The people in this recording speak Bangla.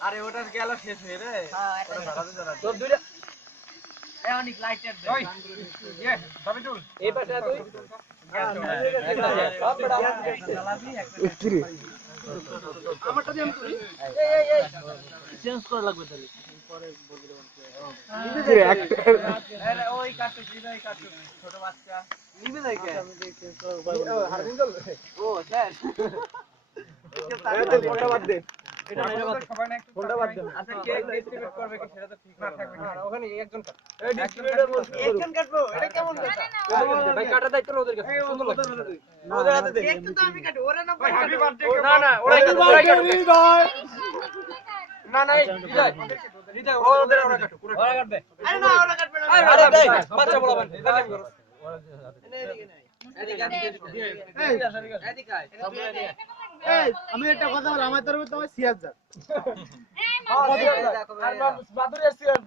আরে ওটার গেল শেষ হয়ে রে তোর দুইটা অনেক লাইটার দে এই পাশে তুই আমারটা দিয়ে আমি তুলি চেঞ্জ করা লাগবে তাহলে পরে বলবি ওই কাটু জিরাই কাটু ছোট বাচ্চা নিবে নাই কে আমি দেখি চেঞ্জ করব হারদিন চল ও স্যার ফোনটা বাদ দে এটা সবাই না একটু ফোনটা বাদ দে আচ্ছা কে ডিস্ট্রিবিউট করবে কি সেটা তো ঠিক না থাকবে না ওখানে একজন কাট এই ডিস্ট্রিবিউটর বলছি একজন কাটবো এটা কেমন কথা ভাই কাটা দায়িত্ব ওদের কাছে সুন্দর লাগছে ওদের হাতে দে একটু তো আমি কাটি ওরা না হ্যাপি বার্থডে না না ওরাই কাটবে না না হৃদয় ওদের ওরা কাটু ওরা কাটবে আরে না ওরা কাটবে না আরে দেখ বাচ্চা বলা বান এটা আমি করো আমি একটা কথা বল আমার তরফে তোমার সিয়াজ যা হ্যাঁ বাদুরিয়া সিয়ার